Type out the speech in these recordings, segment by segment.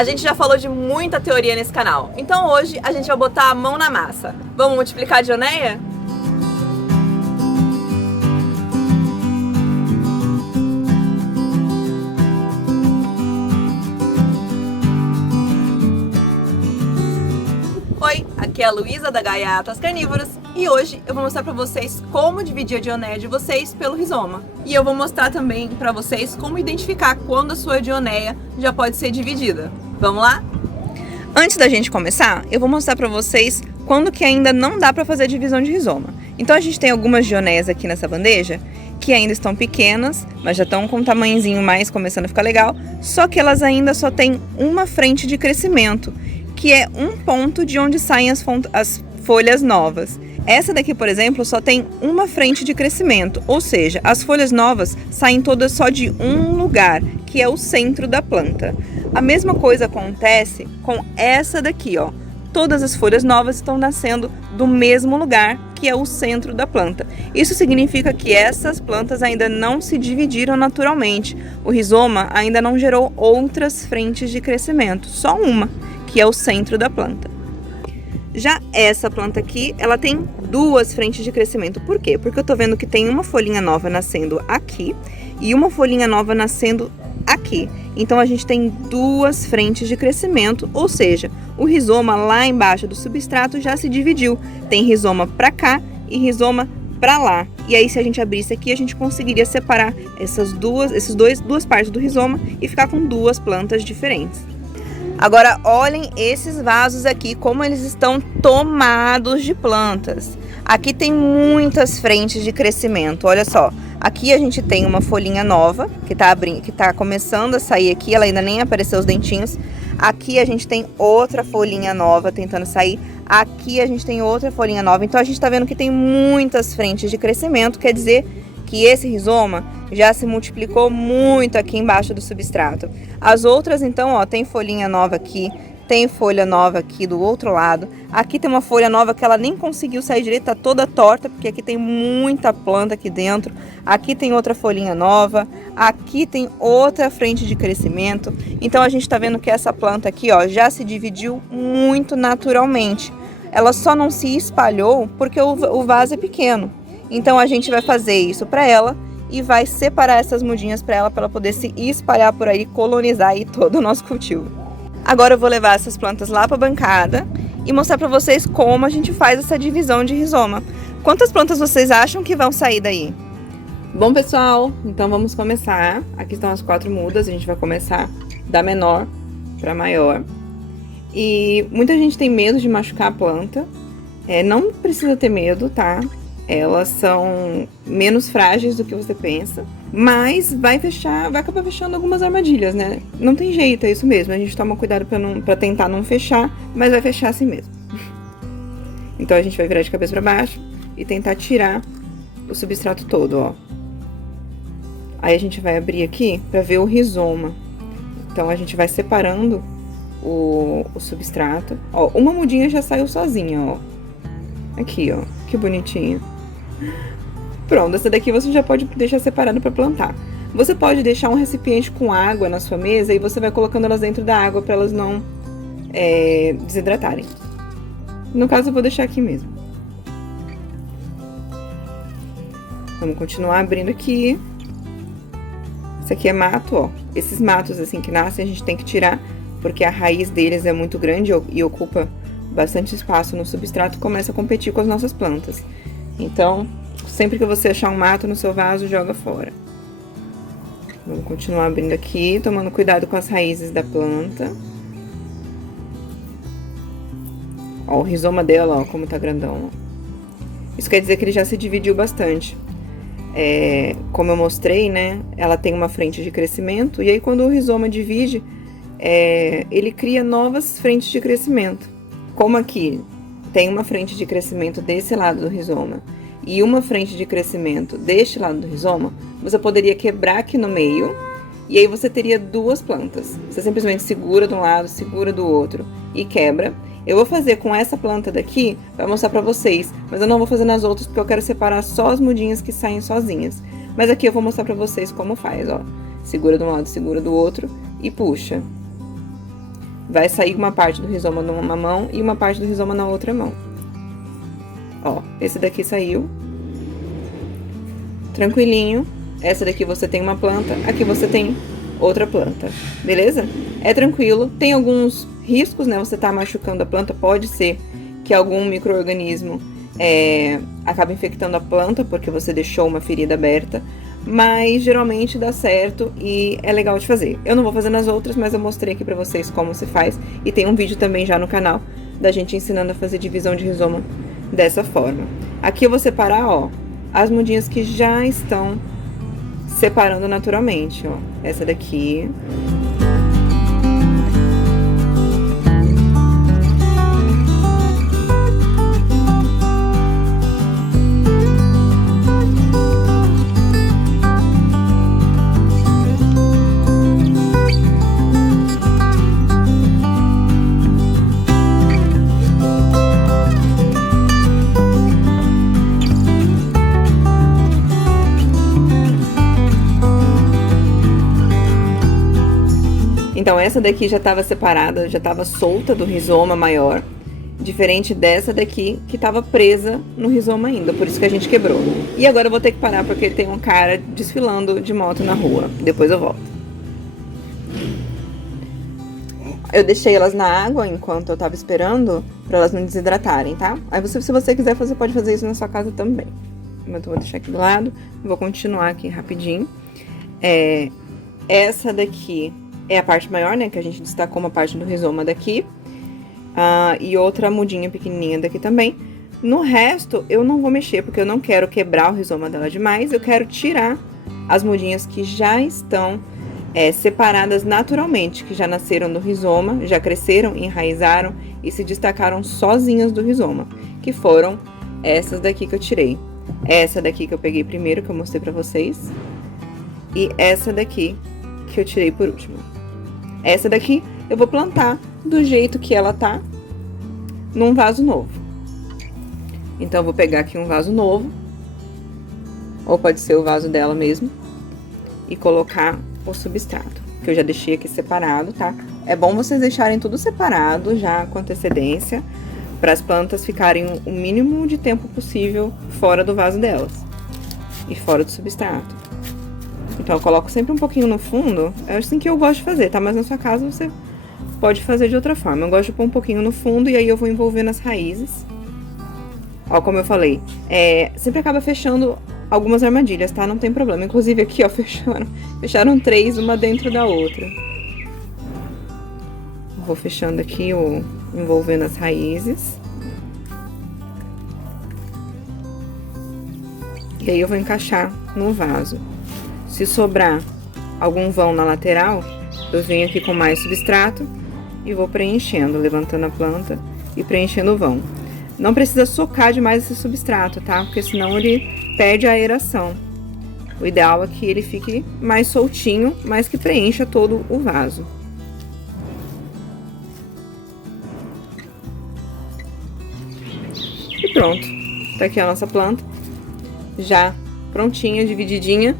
A gente já falou de muita teoria nesse canal, então hoje a gente vai botar a mão na massa. Vamos multiplicar a dioneia? Oi, aqui é a Luísa da Gaiatas Carnívoras e hoje eu vou mostrar pra vocês como dividir a dioneia de vocês pelo rizoma. E eu vou mostrar também pra vocês como identificar quando a sua dioneia já pode ser dividida. Vamos lá? Antes da gente começar, eu vou mostrar pra vocês quando que ainda não dá pra fazer a divisão de rizoma. Então a gente tem algumas dioneias aqui nessa bandeja que ainda estão pequenas, mas já estão com um tamanhozinho mais começando a ficar legal, só que elas ainda só têm uma frente de crescimento, que é um ponto de onde saem as folhas novas. Essa daqui, por exemplo, só tem uma frente de crescimento, ou seja, as folhas novas saem todas só de um lugar, que é o centro da planta. A mesma coisa acontece com essa daqui, ó. Todas as folhas novas estão nascendo do mesmo lugar, que é o centro da planta. Isso significa que essas plantas ainda não se dividiram naturalmente. O rizoma ainda não gerou outras frentes de crescimento, só uma, que é o centro da planta. Já essa planta aqui, ela tem duas frentes de crescimento. Por quê? Porque eu tô vendo que tem uma folhinha nova nascendo aqui e uma folhinha nova nascendo aqui. Então a gente tem duas frentes de crescimento, ou seja, o rizoma lá embaixo do substrato já se dividiu. Tem rizoma pra cá e rizoma pra lá. E aí, se a gente abrisse aqui, a gente conseguiria separar essas duas partes do rizoma e ficar com duas plantas diferentes. Agora, olhem esses vasos aqui, como eles estão tomados de plantas. Aqui tem muitas frentes de crescimento, olha só. Aqui a gente tem uma folhinha nova, que tá começando a sair aqui, ela ainda nem apareceu os dentinhos. Aqui a gente tem outra folhinha nova tentando sair. Aqui a gente tem outra folhinha nova. Então a gente tá vendo que tem muitas frentes de crescimento, quer dizer que esse rizoma já se multiplicou muito aqui embaixo do substrato. As outras, então, ó, tem folhinha nova aqui, tem folha nova aqui do outro lado. Aqui tem uma folha nova que ela nem conseguiu sair direito, tá toda torta, porque aqui tem muita planta aqui dentro. Aqui tem outra folhinha nova, aqui tem outra frente de crescimento. Então a gente tá vendo que essa planta aqui, ó, já se dividiu muito naturalmente. Ela só não se espalhou porque o vaso é pequeno. Então a gente vai fazer isso para ela e vai separar essas mudinhas para ela poder se espalhar por aí, colonizar aí todo o nosso cultivo. Agora eu vou levar essas plantas lá para a bancada e mostrar para vocês como a gente faz essa divisão de rizoma. Quantas plantas vocês acham que vão sair daí? Bom, pessoal, então vamos começar. Aqui estão as 4 mudas, a gente vai começar da menor para maior. E muita gente tem medo de machucar a planta. Não precisa ter medo, tá? Elas são menos frágeis do que você pensa, mas vai acabar fechando algumas armadilhas, né? Não tem jeito, é isso mesmo. A gente toma cuidado pra tentar não fechar, mas vai fechar assim mesmo. Então a gente vai virar de cabeça pra baixo e tentar tirar o substrato todo, ó. Aí a gente vai abrir aqui pra ver o rizoma. Então a gente vai separando o substrato. Ó, uma mudinha já saiu sozinha, ó. Aqui, ó, que bonitinha. Pronto, essa daqui você já pode deixar separada para plantar. Você pode deixar um recipiente com água na sua mesa e você vai colocando elas dentro da água para elas não desidratarem. No caso, eu vou deixar aqui mesmo. Vamos continuar abrindo aqui. Esse aqui é mato, ó. Esses matos assim que nascem a gente tem que tirar porque a raiz deles é muito grande e ocupa bastante espaço no substrato e começa a competir com as nossas plantas. Então, sempre que você achar um mato no seu vaso, joga fora. Vamos continuar abrindo aqui, tomando cuidado com as raízes da planta. Ó, o rizoma dela, ó, como tá grandão, ó. Isso quer dizer que ele já se dividiu bastante. Como eu mostrei, né, ela tem uma frente de crescimento, e aí quando o rizoma divide, ele cria novas frentes de crescimento. Como aqui tem uma frente de crescimento desse lado do rizoma e uma frente de crescimento deste lado do rizoma, você poderia quebrar aqui no meio e aí você teria duas plantas. Você simplesmente segura de um lado, segura do outro e quebra. Eu vou fazer com essa planta daqui para mostrar para vocês, mas eu não vou fazer nas outras porque eu quero separar só as mudinhas que saem sozinhas. Mas aqui eu vou mostrar para vocês como faz, ó. Segura de um lado, segura do outro e puxa. vai sair uma parte do rizoma numa mão e uma parte do rizoma na outra mão. Ó, esse daqui saiu. Tranquilinho. Essa daqui você tem uma planta, aqui você tem outra planta, beleza? É tranquilo, tem alguns riscos, né? Você tá machucando a planta, pode ser que algum micro-organismo acaba infectando a planta porque você deixou uma ferida aberta, mas geralmente dá certo e é legal de fazer. Eu não vou fazer nas outras, mas eu mostrei aqui pra vocês como se faz e tem um vídeo também já no canal da gente ensinando a fazer divisão de rizoma dessa forma. Aqui eu vou separar, ó, as mudinhas que já estão separando naturalmente, ó. Essa daqui. Então, essa daqui já estava separada, já estava solta do rizoma maior, diferente dessa daqui que estava presa no rizoma ainda, por isso que a gente quebrou. E agora eu vou ter que parar porque tem um cara desfilando de moto na rua, depois eu volto. Eu deixei elas na água enquanto eu tava esperando, para elas não desidratarem, tá? Aí se você quiser, você pode fazer isso na sua casa também. Mas eu vou deixar aqui do lado, vou continuar aqui rapidinho. Essa daqui é a parte maior, né, que a gente destacou uma parte do rizoma daqui. E outra mudinha pequenininha daqui também. No resto, eu não vou mexer, porque eu não quero quebrar o rizoma dela demais. Eu quero tirar as mudinhas que já estão separadas naturalmente, que já nasceram do rizoma, já cresceram, enraizaram e se destacaram sozinhas do rizoma. Que foram essas daqui que eu tirei. Essa daqui que eu peguei primeiro, que eu mostrei pra vocês. E essa daqui que eu tirei por último. Essa daqui eu vou plantar do jeito que ela tá, num vaso novo. Então, eu vou pegar aqui um vaso novo, ou pode ser o vaso dela mesmo, e colocar o substrato, que eu já deixei aqui separado, tá? É bom vocês deixarem tudo separado já com antecedência, para as plantas ficarem o mínimo de tempo possível fora do vaso delas e fora do substrato. Então, eu coloco sempre um pouquinho no fundo, é assim que eu gosto de fazer, tá? Mas na sua casa você pode fazer de outra forma. Eu gosto de pôr um pouquinho no fundo e aí eu vou envolvendo as raízes. Ó, como eu falei, sempre acaba fechando algumas armadilhas, tá? Não tem problema. Inclusive aqui, ó, fecharam 3, uma dentro da outra. Vou fechando aqui, envolvendo as raízes. E aí eu vou encaixar no vaso. Se sobrar algum vão na lateral, eu venho aqui com mais substrato e vou preenchendo, levantando a planta e preenchendo o vão. Não precisa socar demais esse substrato, tá? Porque senão ele perde a aeração. O ideal é que ele fique mais soltinho, mas que preencha todo o vaso. E pronto. Tá aqui a nossa planta, já prontinha, divididinha.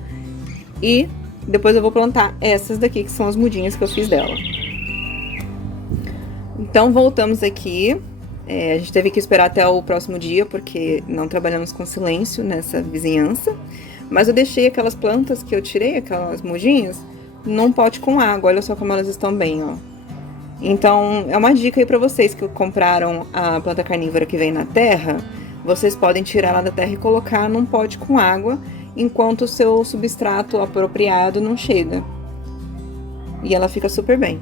E depois eu vou plantar essas daqui, que são as mudinhas que eu fiz dela. Então, voltamos aqui. A gente teve que esperar até o próximo dia, porque não trabalhamos com silêncio nessa vizinhança. Mas eu deixei aquelas plantas que eu tirei, aquelas mudinhas, num pote com água. Olha só como elas estão bem, ó. Então, é uma dica aí pra vocês que compraram a planta carnívora que vem na terra. Vocês podem tirar ela da terra e colocar num pote com água, enquanto o seu substrato apropriado não chega. E ela fica super bem.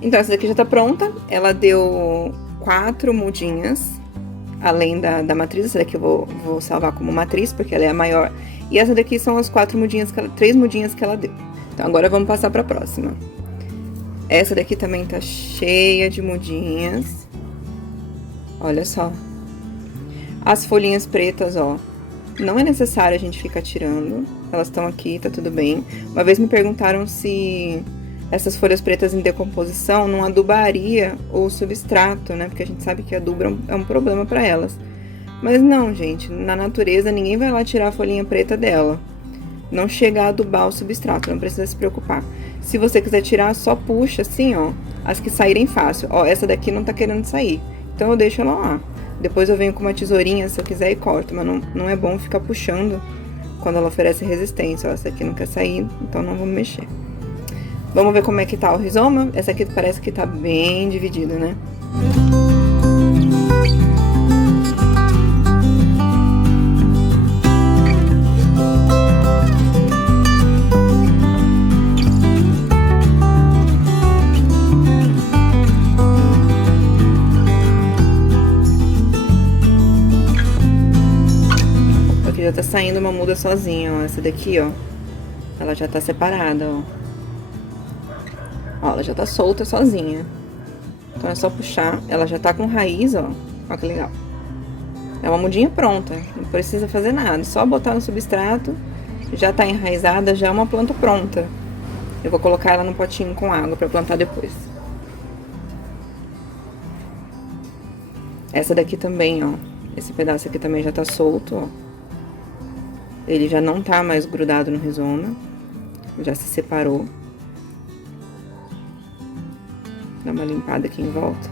Então, essa daqui já tá pronta. Ela deu 4 mudinhas, além da matriz. Essa daqui eu vou salvar como matriz, porque ela é a maior. E essa daqui são as 3 mudinhas que ela deu. Então, agora vamos passar pra próxima. Essa daqui também tá cheia de mudinhas. Olha só. As folhinhas pretas, ó. Não é necessário a gente ficar tirando. Elas estão aqui, tá tudo bem. Uma vez me perguntaram se essas folhas pretas em decomposição não adubaria o substrato, né? Porque a gente sabe que adubo é um problema para elas. Mas não, gente. Na natureza, ninguém vai lá tirar a folhinha preta dela. Não chega a adubar o substrato, não precisa se preocupar. Se você quiser tirar, só puxa assim, ó. as que saírem fácil. Ó, essa daqui não tá querendo sair, então eu deixo ela lá. Depois eu venho com uma tesourinha, se eu quiser, e corto, mas não é bom ficar puxando quando ela oferece resistência. Ó, essa aqui não quer sair, então não vamos mexer. Vamos ver como é que tá o rizoma. Essa aqui parece que tá bem dividida, né? Aqui já tá saindo uma muda sozinha, ó. Essa daqui, ó, ela já tá separada, ó. Ó, ela já tá solta sozinha. Então é só puxar. Ela já tá com raiz, ó. Ó que legal. É uma mudinha pronta. Não precisa fazer nada. Só botar no substrato. Já tá enraizada, já é uma planta pronta. Eu vou colocar ela no potinho com água pra plantar depois. Essa daqui também, ó. Esse pedaço aqui também já tá solto, ó. Ele já não tá mais grudado no rizoma. Já se separou. Dá uma limpada aqui em volta.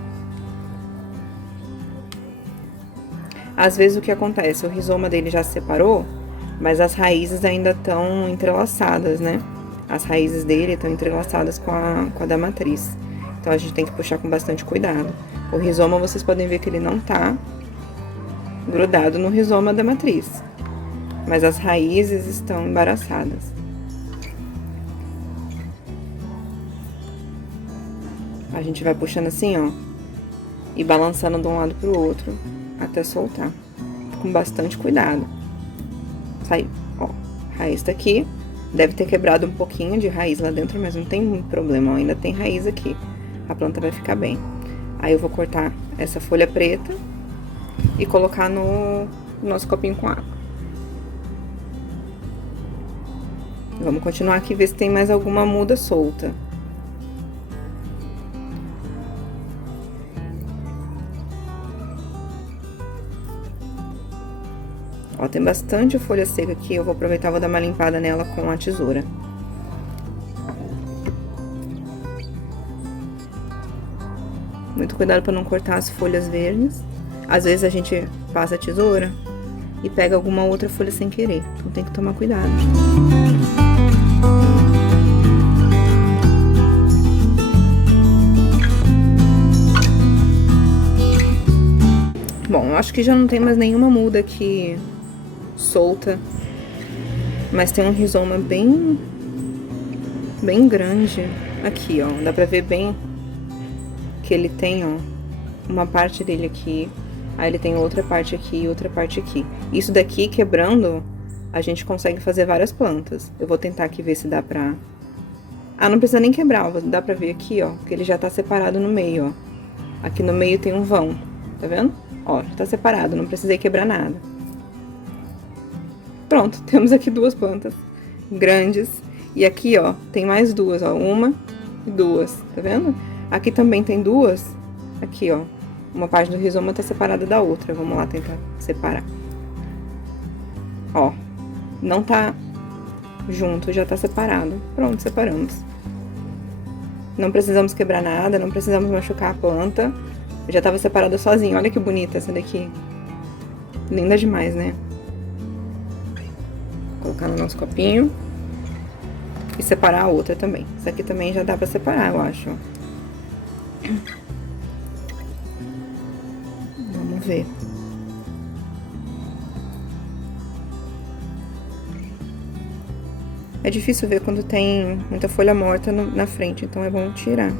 Às vezes o que acontece? O rizoma dele já se separou, mas as raízes ainda estão entrelaçadas, né? As raízes dele estão entrelaçadas com a da matriz. Então a gente tem que puxar com bastante cuidado. O rizoma, vocês podem ver que ele não tá grudado no rizoma da matriz, mas as raízes estão embaraçadas. A gente vai puxando assim, ó, e balançando de um lado pro outro, até soltar. Com bastante cuidado. Saiu, ó, raiz tá aqui. Deve ter quebrado um pouquinho de raiz lá dentro, mas não tem muito problema, ó, ainda tem raiz aqui. A planta vai ficar bem. Aí eu vou cortar essa folha preta e colocar no nosso copinho com água. Vamos continuar aqui, ver se tem mais alguma muda solta. Ó, tem bastante folha seca aqui, eu vou aproveitar e vou dar uma limpada nela com a tesoura. Muito cuidado para não cortar as folhas verdes. Às vezes a gente passa a tesoura e pega alguma outra folha sem querer, então tem que tomar cuidado. Bom, eu acho que já não tem mais nenhuma muda aqui solta, mas tem um rizoma bem grande aqui, ó. Dá pra ver bem que ele tem, ó, uma parte dele aqui, aí ele tem outra parte aqui e outra parte aqui. Isso daqui, quebrando, a gente consegue fazer várias plantas. Eu vou tentar aqui ver se dá pra... Ah, não precisa nem quebrar, ó, dá pra ver aqui, ó, que ele já tá separado no meio, ó. Aqui no meio tem um vão, tá vendo? Ó, já tá separado, não precisei quebrar nada. Pronto, temos aqui duas plantas grandes. E aqui, ó, tem mais duas, ó, uma e duas, tá vendo? Aqui também tem duas, aqui, ó. Uma parte do rizoma tá separada da outra. Vamos lá tentar separar. Ó, não tá junto, já tá separado. Pronto, separamos. Não precisamos quebrar nada, não precisamos machucar a planta. Já tava separada sozinha. Olha que bonita essa daqui. Linda demais, né? Vou colocar no nosso copinho. E separar a outra também. Essa aqui também já dá pra separar, eu acho. Vamos ver. É difícil ver quando tem muita folha morta na frente, então é bom tirar.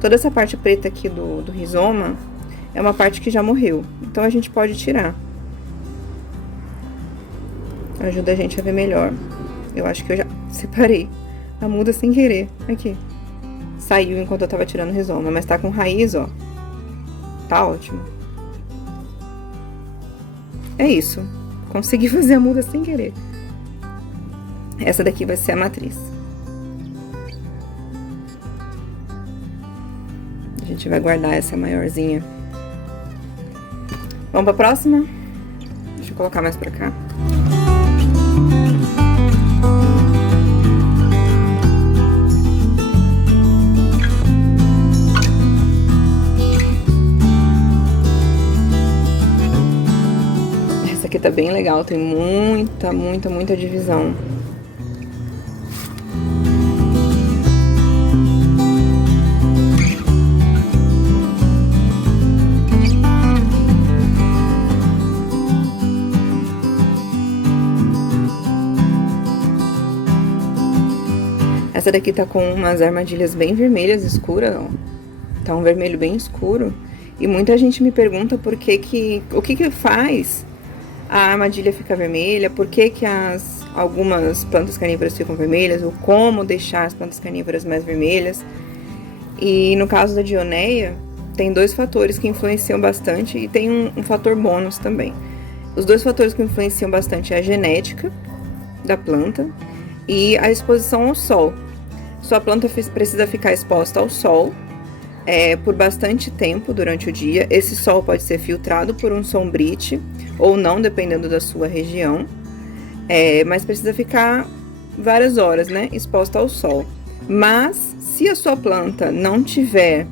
Toda essa parte preta aqui do rizoma é uma parte que já morreu, então a gente pode tirar. Ajuda a gente a ver melhor. Eu acho que eu já separei a muda sem querer. Aqui. Saiu enquanto eu tava tirando o rizoma, mas tá com raiz, ó. Tá ótimo. É isso. Consegui fazer a muda sem querer. Essa daqui vai ser a matriz. A gente vai guardar essa maiorzinha. Vamos pra próxima? Deixa eu colocar mais pra cá. aqui tá bem legal, tem muita divisão. Essa daqui tá com umas armadilhas bem vermelhas, escuras, ó. Tá um vermelho bem escuro. E muita gente me pergunta o que faz a armadilha ficar vermelha, por que algumas plantas carnívoras ficam vermelhas, ou como deixar as plantas carnívoras mais vermelhas. E no caso da Dioneia, tem dois fatores que influenciam bastante e tem um fator bônus também. Os dois fatores que influenciam bastante é a genética da planta e a exposição ao sol. Sua planta precisa ficar exposta ao sol por bastante tempo durante o dia. Esse sol pode ser filtrado por um sombrite ou não, dependendo da sua região, mas precisa ficar várias horas, né, exposta ao sol. Mas se a sua planta não tiver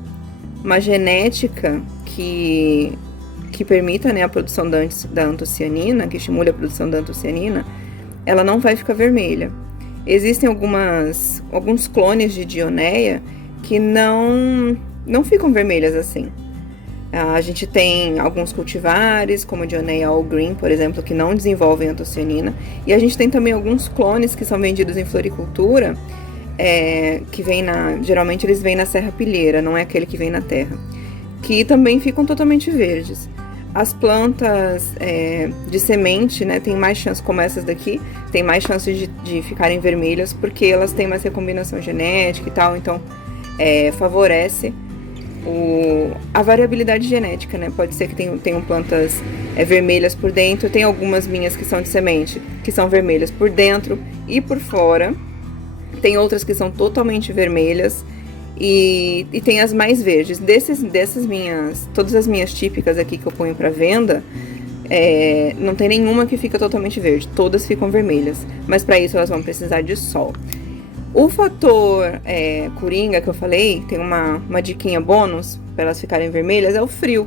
uma genética que permita, né, a produção da antocianina, que estimule a produção da antocianina, ela não vai ficar vermelha. Existem alguns clones de Dioneia que não ficam vermelhas assim. A gente tem alguns cultivares, como a Dioneia All Green, por exemplo, que não desenvolvem antocianina. E a gente tem também alguns clones que são vendidos em floricultura, que geralmente eles vêm na serrapilheira, não é aquele que vem na terra, que também ficam totalmente verdes. As plantas de semente, né, tem mais chance, como essas daqui, tem mais chances de ficarem vermelhas, porque elas têm mais recombinação genética e tal, então favorece a variabilidade genética, né? Pode ser que tenham plantas vermelhas por dentro, tem algumas minhas que são de semente, que são vermelhas por dentro e por fora, tem outras que são totalmente vermelhas, e tem as mais verdes. Todas as minhas típicas aqui que eu ponho para venda, não tem nenhuma que fica totalmente verde, todas ficam vermelhas, mas para isso elas vão precisar de sol. O fator coringa que eu falei, tem uma diquinha bônus para elas ficarem vermelhas, é o frio.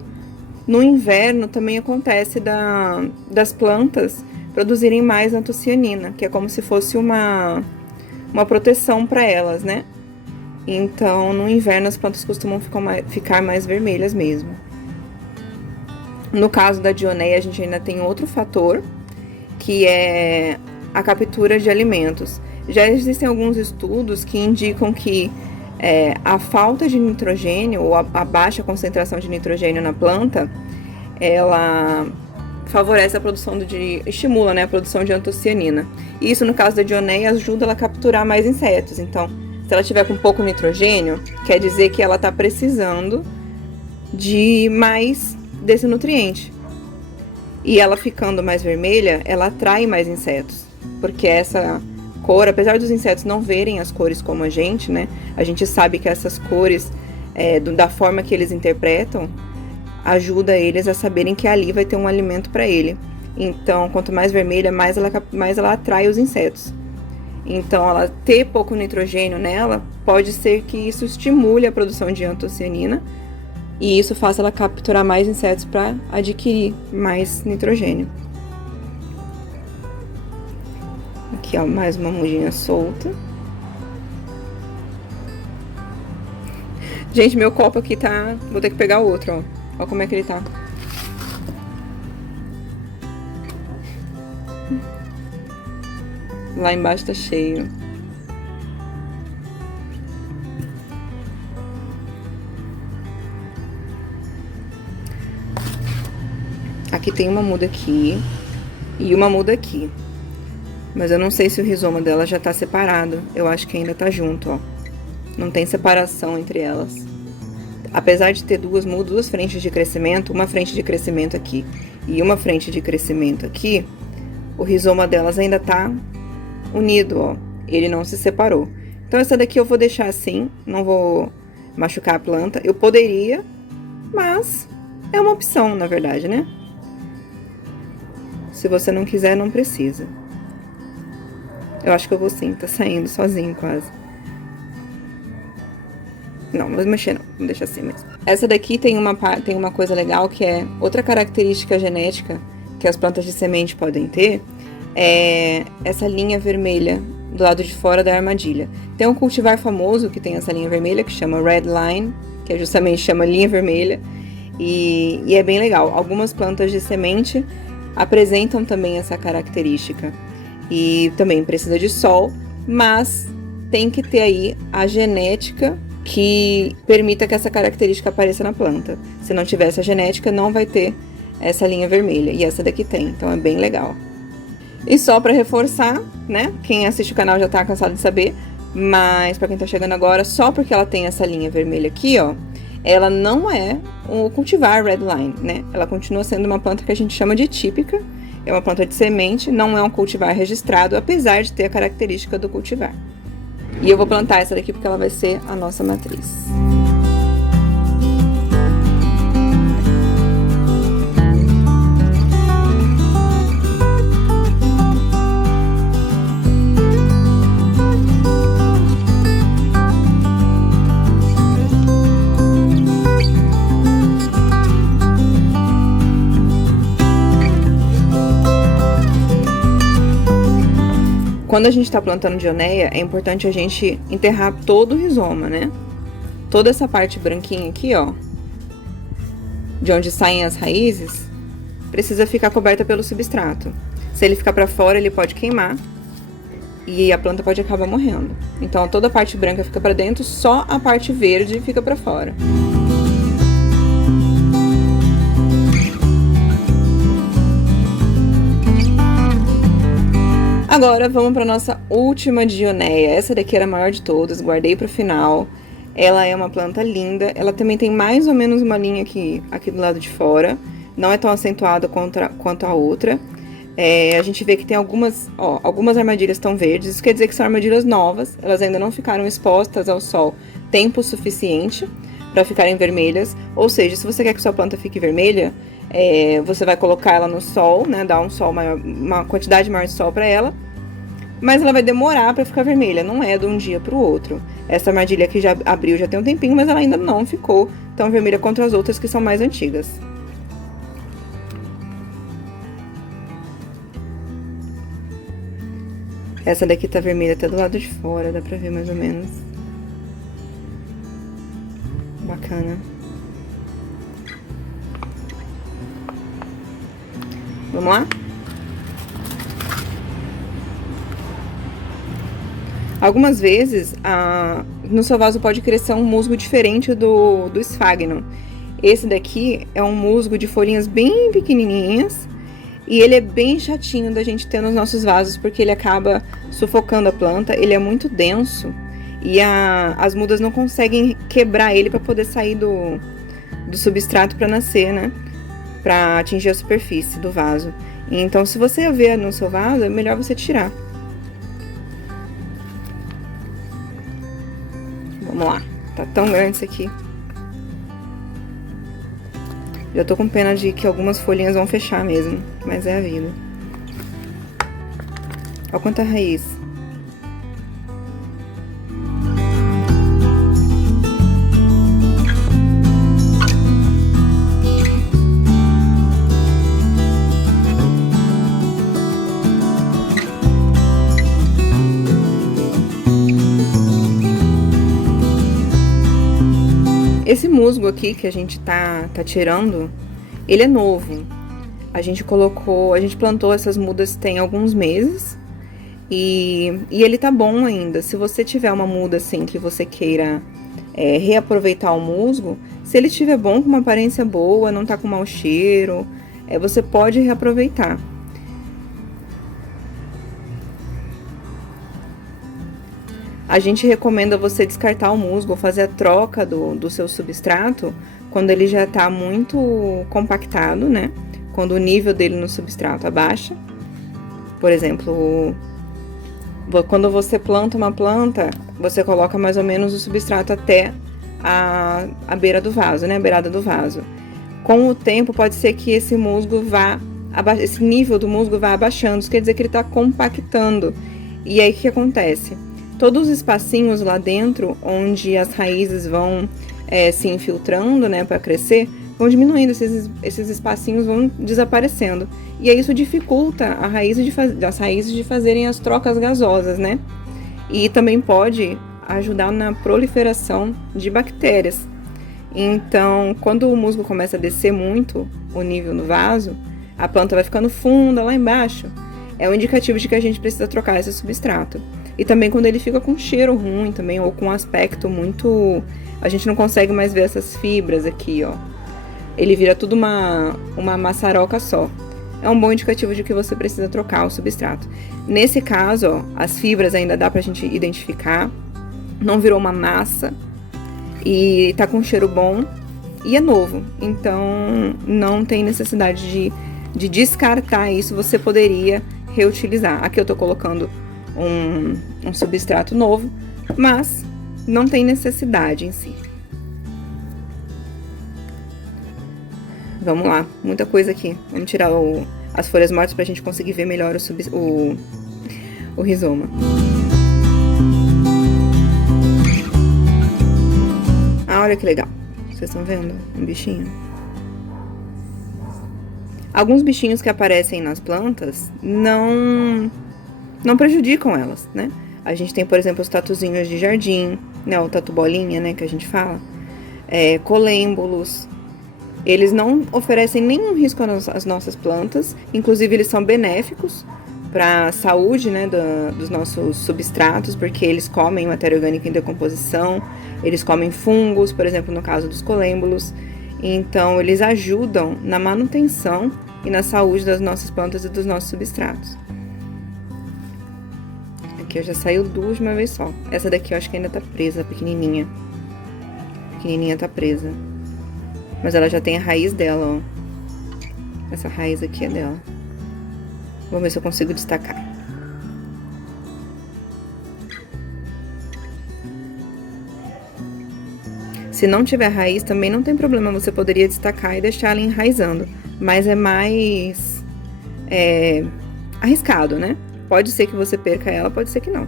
No inverno também acontece das plantas produzirem mais antocianina, que é como se fosse uma proteção para elas, né? Então, no inverno, as plantas costumam ficar mais vermelhas mesmo. No caso da Dioneia, a gente ainda tem outro fator, que é a captura de alimentos. Já existem alguns estudos que indicam que a falta de nitrogênio, ou a baixa concentração de nitrogênio na planta, ela favorece a produção estimula, né, a produção de antocianina. E isso, no caso da Dioneia, ajuda ela a capturar mais insetos. Então, se ela tiver com pouco nitrogênio, quer dizer que ela está precisando de mais desse nutriente. E ela ficando mais vermelha, ela atrai mais insetos. Porque essa cor, apesar dos insetos não verem as cores como a gente, né? A gente sabe que essas cores, da forma que eles interpretam, ajuda eles a saberem que ali vai ter um alimento para ele. Então, quanto mais vermelha, mais ela atrai os insetos. Então, ela ter pouco nitrogênio nela, pode ser que isso estimule a produção de antocianina e isso faça ela capturar mais insetos para adquirir mais nitrogênio. Aqui, ó, mais uma mudinha solta. Gente, meu copo aqui tá... Vou ter que pegar outro, ó. Ó como é que ele tá. Lá embaixo tá cheio. Aqui tem uma muda aqui e uma muda aqui. Mas eu não sei se o rizoma dela já tá separado. Eu acho que ainda tá junto, ó. Não tem separação entre elas. Apesar de ter duas frentes de crescimento, uma frente de crescimento aqui e uma frente de crescimento aqui, o rizoma delas ainda tá unido, ó. Ele não se separou. Então, essa daqui eu vou deixar assim, não vou machucar a planta. Eu poderia, mas é uma opção, na verdade, né? Se você não quiser, não precisa. Eu acho que eu vou sim, tá saindo sozinho quase. Não, não vou mexer não, vou deixar assim mesmo. Essa daqui tem uma coisa legal que é outra característica genética que as plantas de semente podem ter é essa linha vermelha do lado de fora da armadilha. Tem um cultivar famoso que tem essa linha vermelha, que chama Red Line, que justamente chama linha vermelha, e é bem legal. Algumas plantas de semente apresentam também essa característica. E também precisa de sol, mas tem que ter aí a genética que permita que essa característica apareça na planta. Se não tiver essa genética, não vai ter essa linha vermelha, e essa daqui tem, então é bem legal. E só para reforçar, né, quem assiste o canal já tá cansado de saber, mas para quem tá chegando agora, só porque ela tem essa linha vermelha aqui, ó, ela não é um cultivar Redline, né? Ela continua sendo uma planta que a gente chama de típica, é uma planta de semente, não é um cultivar registrado, apesar de ter a característica do cultivar. E eu vou plantar essa daqui porque ela vai ser a nossa matriz. Quando a gente tá plantando dioneia, é importante a gente enterrar todo o rizoma, né? Toda essa parte branquinha aqui, ó, de onde saem as raízes, precisa ficar coberta pelo substrato. Se ele ficar pra fora, ele pode queimar e a planta pode acabar morrendo. Então, toda a parte branca fica pra dentro, só a parte verde fica pra fora. Agora vamos para nossa última dioneia. Essa daqui era a maior de todas, guardei para o final. Ela é uma planta linda. Ela também tem mais ou menos uma linha aqui do lado de fora. Não é tão acentuada quanto a outra. A gente vê que tem algumas armadilhas estão verdes. Isso quer dizer que são armadilhas novas. Elas ainda não ficaram expostas ao sol tempo suficiente para ficarem vermelhas. Ou seja, se você quer que sua planta fique vermelha, você vai colocar ela no sol, né? Dar um sol maior, uma quantidade maior de sol para ela. Mas ela vai demorar para ficar vermelha, não é de um dia para o outro. Essa armadilha aqui já abriu já tem um tempinho, mas ela ainda não ficou tão vermelha quanto as outras que são mais antigas. Essa daqui tá vermelha até do lado de fora, dá pra ver mais ou menos. Bacana. Vamos lá? Algumas vezes, no seu vaso pode crescer um musgo diferente do Sphagnum. Esse daqui é um musgo de folhinhas bem pequenininhas e ele é bem chatinho da gente ter nos nossos vasos porque ele acaba sufocando a planta, ele é muito denso e as mudas não conseguem quebrar ele para poder sair do substrato para nascer, né? Para atingir a superfície do vaso. Então, se você ver no seu vaso, é melhor você tirar. Vamos lá, tá tão grande isso aqui. Já tô com pena de que algumas folhinhas vão fechar mesmo, mas é a vida. Olha quanta raiz. Esse musgo aqui que a gente tá tirando, ele é novo. A gente plantou essas mudas tem alguns meses e ele tá bom ainda. Se você tiver uma muda assim que você queira reaproveitar o musgo, se ele estiver bom, com uma aparência boa, não tá com mau cheiro, você pode reaproveitar. A gente recomenda você descartar o musgo ou fazer a troca do seu substrato quando ele já tá muito compactado, né? Quando o nível dele no substrato abaixa. Por exemplo, quando você planta uma planta, você coloca mais ou menos o substrato até a beira do vaso, né? A beirada do vaso. Com o tempo, pode ser que esse nível do musgo vá abaixando. Isso quer dizer que ele tá compactando. E aí, o que acontece? Todos os espacinhos lá dentro, onde as raízes vão se infiltrando, né, para crescer, vão diminuindo, esses espacinhos vão desaparecendo. E aí isso dificulta as raízes de fazerem as trocas gasosas, né? E também pode ajudar na proliferação de bactérias. Então, quando o musgo começa a descer muito o nível no vaso, a planta vai ficando funda lá embaixo. É um indicativo de que a gente precisa trocar esse substrato. E também quando ele fica com cheiro ruim também, ou com um aspecto muito... A gente não consegue mais ver essas fibras aqui, ó. Ele vira tudo uma maçaroca só. É um bom indicativo de que você precisa trocar o substrato. Nesse caso, ó, as fibras ainda dá pra gente identificar. Não virou uma massa. E tá com cheiro bom. E é novo. Então, não tem necessidade de descartar isso. Você poderia reutilizar. Aqui eu tô colocando um substrato novo, mas não tem necessidade em si. Vamos lá, muita coisa aqui. Vamos tirar as folhas mortas pra gente conseguir ver melhor o rizoma. Ah, olha que legal. Vocês estão vendo? Um bichinho. Alguns bichinhos que aparecem nas plantas não prejudicam elas, né? A gente tem, por exemplo, os tatuzinhos de jardim, né? O tatu bolinha, né? Que a gente fala. Colêmbolos. Eles não oferecem nenhum risco às nossas plantas. Inclusive, eles são benéficos para a saúde, né? Dos nossos substratos, porque eles comem matéria orgânica em decomposição. Eles comem fungos, por exemplo, no caso dos colêmbolos. Então, eles ajudam na manutenção e na saúde das nossas plantas e dos nossos substratos. Aqui já saiu duas de uma vez só. Essa daqui eu acho que ainda tá presa, pequenininha. Pequenininha tá presa. Mas ela já tem a raiz dela, ó. Essa raiz aqui é dela. Vou ver se eu consigo destacar. Se não tiver raiz, também não tem problema. Você poderia destacar e deixar ela enraizando. Mas é mais arriscado, né? Pode ser que você perca ela, pode ser que não.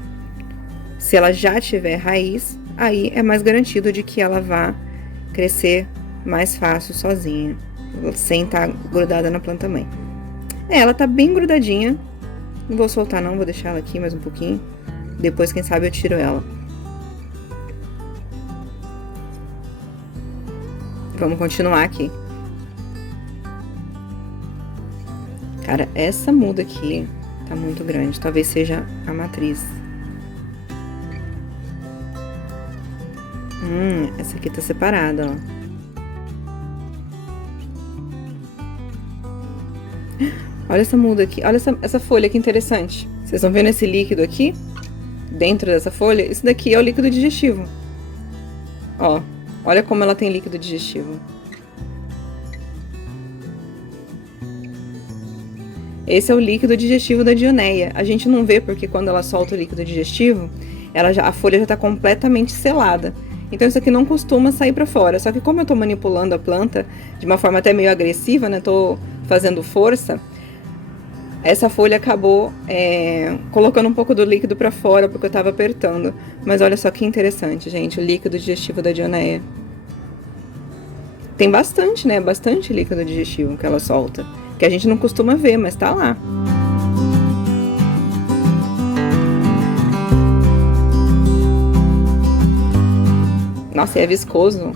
Se ela já tiver raiz, aí é mais garantido de que ela vá crescer mais fácil sozinha, sem estar grudada na planta mãe. Ela tá bem grudadinha. Não vou soltar não, vou deixar ela aqui mais um pouquinho. Depois, quem sabe, eu tiro ela. Vamos continuar aqui. Cara, essa muda aqui tá muito grande. Talvez seja a matriz. Essa aqui tá separada, ó. Olha essa muda aqui. Olha essa folha que interessante. Vocês estão vendo esse líquido aqui? Dentro dessa folha? Isso daqui é o líquido digestivo. Ó, olha como ela tem líquido digestivo. Esse é o líquido digestivo da Dioneia. A gente não vê porque quando ela solta o líquido digestivo, a folha já tá completamente selada. Então isso aqui não costuma sair pra fora. Só que como eu tô manipulando a planta de uma forma até meio agressiva, né? Tô fazendo força. Essa folha acabou colocando um pouco do líquido pra fora, porque eu tava apertando. Mas olha só que interessante, gente, o líquido digestivo da Dioneia. Tem bastante, né? Bastante líquido digestivo que ela solta. Que a gente não costuma ver, mas tá lá. Nossa, é viscoso.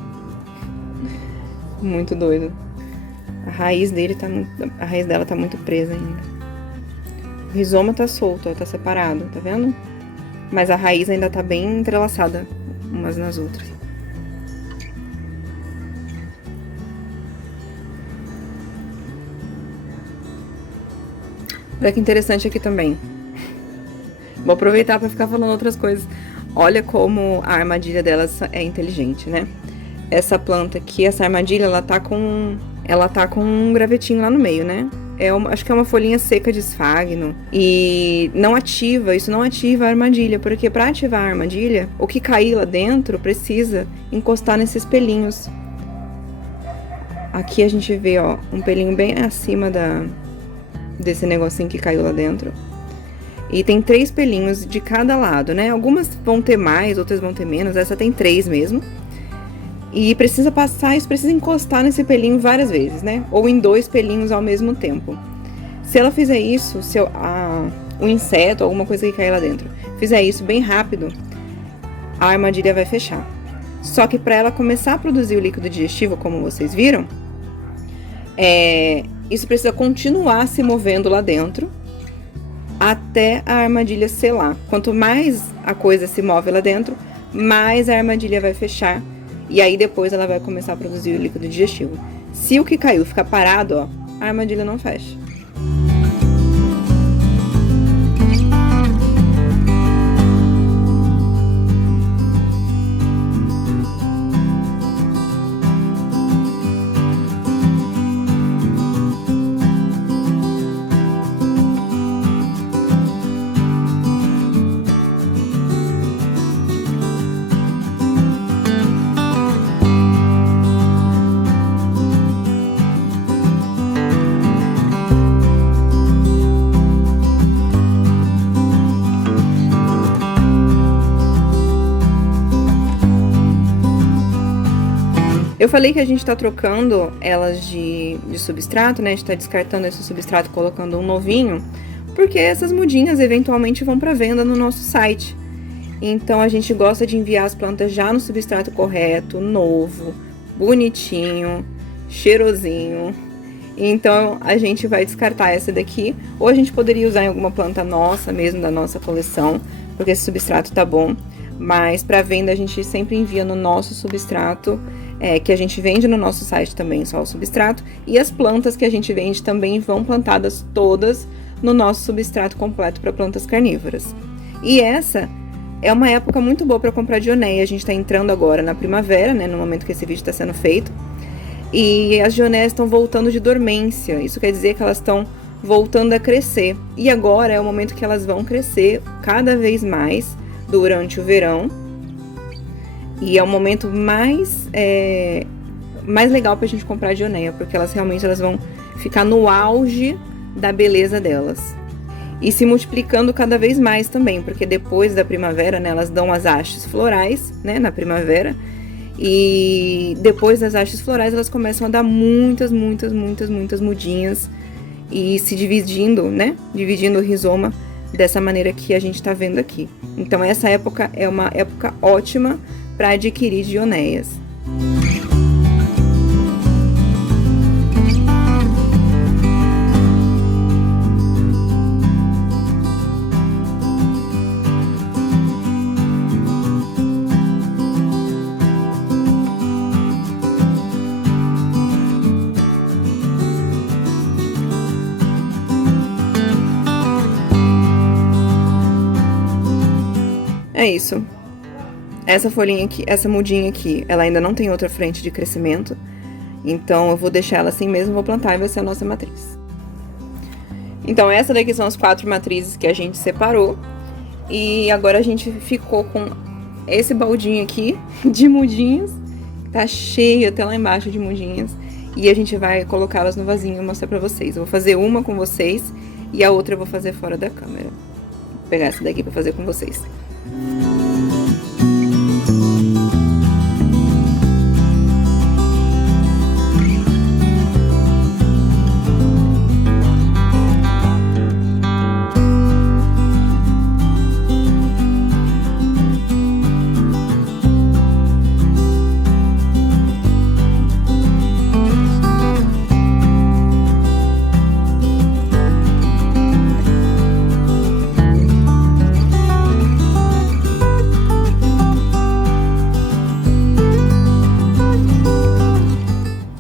Muito doido. A raiz dela tá muito presa ainda. O rizoma tá solto, ó, tá separado, tá vendo? Mas a raiz ainda tá bem entrelaçada umas nas outras. Olha que interessante aqui também. Vou aproveitar pra ficar falando outras coisas. Olha como a armadilha delas é inteligente, né? Essa planta aqui, essa armadilha, ela tá com um gravetinho lá no meio, né? Acho que é uma folhinha seca de esfagno. E isso não ativa a armadilha. Porque pra ativar a armadilha, o que cair lá dentro precisa encostar nesses pelinhos. Aqui a gente vê, ó, um pelinho bem acima desse negocinho que caiu lá dentro. E tem 3 pelinhos de cada lado, né? Algumas vão ter mais, outras vão ter menos. Essa tem 3 mesmo. E precisa passar, isso precisa encostar nesse pelinho várias vezes, né? Ou em 2 pelinhos ao mesmo tempo. Se ela fizer isso, se um inseto, alguma coisa que cair lá dentro, fizer isso bem rápido, a armadilha vai fechar. Só que para ela começar a produzir o líquido digestivo, como vocês viram, isso precisa continuar se movendo lá dentro até a armadilha selar. Quanto mais a coisa se move lá dentro, mais a armadilha vai fechar. E aí depois ela vai começar a produzir o líquido digestivo. Se o que caiu ficar parado, ó, a armadilha não fecha. Eu falei que a gente tá trocando elas de substrato, né? A gente tá descartando esse substrato e colocando um novinho, porque essas mudinhas eventualmente vão para venda no nosso site. Então a gente gosta de enviar as plantas já no substrato correto, novo, bonitinho, cheirosinho. Então a gente vai descartar essa daqui, ou a gente poderia usar em alguma planta nossa mesmo, da nossa coleção, porque esse substrato tá bom. Mas para venda a gente sempre envia no nosso substrato, que a gente vende no nosso site também, só o substrato. E as plantas que a gente vende também vão plantadas todas no nosso substrato completo para plantas carnívoras. E essa é uma época muito boa para comprar dionéia. A gente está entrando agora na primavera, né, no momento que esse vídeo está sendo feito. E as dionéias estão voltando de dormência. Isso quer dizer que elas estão voltando a crescer. E agora é o momento que elas vão crescer cada vez mais durante o verão. E é o momento mais legal pra gente comprar dionéia, porque elas realmente vão ficar no auge da beleza delas. E se multiplicando cada vez mais também, porque depois da primavera, né, elas dão as hastes florais, né, na primavera. E depois das hastes florais, elas começam a dar muitas mudinhas e se dividindo, né, dividindo o rizoma dessa maneira que a gente tá vendo aqui. Então essa época é uma época ótima para adquirir dionéias. É isso. Essa folhinha aqui, essa mudinha aqui, ela ainda não tem outra frente de crescimento. Então, eu vou deixar ela assim mesmo, vou plantar e vai ser a nossa matriz. Então, essa daqui são as 4 matrizes que a gente separou. E agora a gente ficou com esse baldinho aqui de mudinhas. Tá cheio até lá embaixo de mudinhas. E a gente vai colocá-las no vasinho e mostrar pra vocês. Eu vou fazer uma com vocês e a outra eu vou fazer fora da câmera. Vou pegar essa daqui pra fazer com vocês.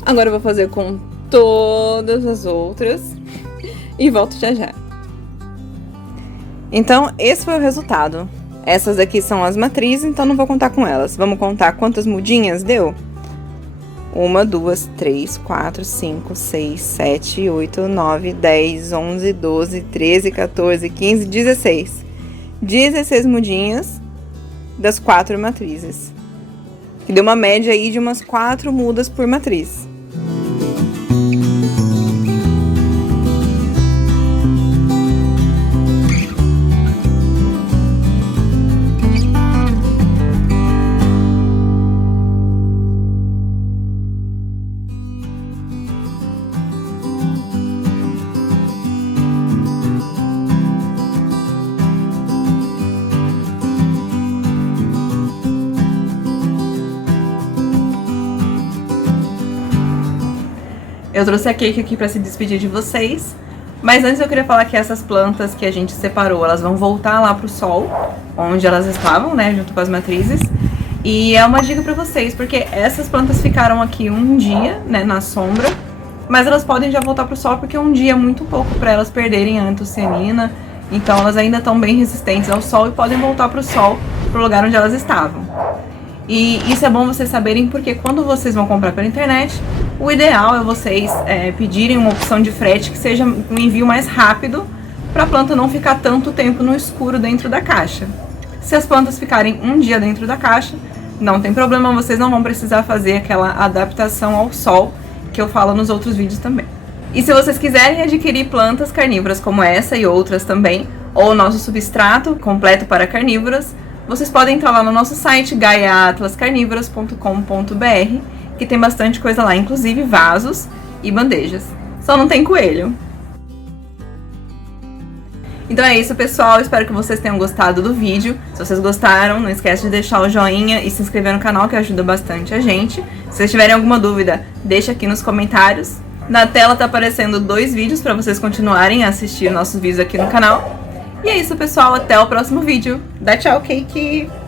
Agora eu vou fazer com todas as outras e volto já já. Então, esse foi o resultado. Essas aqui são as matrizes, então não vou contar com elas. Vamos contar quantas mudinhas deu? 1, 2, 3, 4, 5, 6, 7, 8, 9, 10, 11, 12, 13, 14, 15, 16. 16 mudinhas das 4 matrizes. Que deu uma média aí de umas 4 mudas por matriz. Eu trouxe a Cake aqui pra se despedir de vocês. Mas antes eu queria falar que essas plantas que a gente separou, elas vão voltar lá pro sol, onde elas estavam, né, junto com as matrizes. E é uma dica pra vocês, porque essas plantas ficaram aqui um dia, né, na sombra, mas elas podem já voltar pro sol porque um dia é muito pouco pra elas perderem a antocianina. Então elas ainda estão bem resistentes ao sol e podem voltar pro sol, pro lugar onde elas estavam. E isso é bom vocês saberem porque quando vocês vão comprar pela internet, o ideal é vocês pedirem uma opção de frete que seja um envio mais rápido para a planta não ficar tanto tempo no escuro dentro da caixa. Se as plantas ficarem um dia dentro da caixa, não tem problema, vocês não vão precisar fazer aquela adaptação ao sol que eu falo nos outros vídeos também. E se vocês quiserem adquirir plantas carnívoras como essa e outras também, ou o nosso substrato completo para carnívoras, vocês podem entrar lá no nosso site gaiaatlascarnívoras.com.br, que tem bastante coisa lá, inclusive vasos e bandejas. Só não tem coelho. Então é isso, pessoal. Espero que vocês tenham gostado do vídeo. Se vocês gostaram, não esquece de deixar o joinha e se inscrever no canal, que ajuda bastante a gente. Se vocês tiverem alguma dúvida, deixa aqui nos comentários. Na tela tá aparecendo 2 vídeos para vocês continuarem a assistir nossos vídeos aqui no canal. E é isso, pessoal. Até o próximo vídeo. Dá tchau, Cake!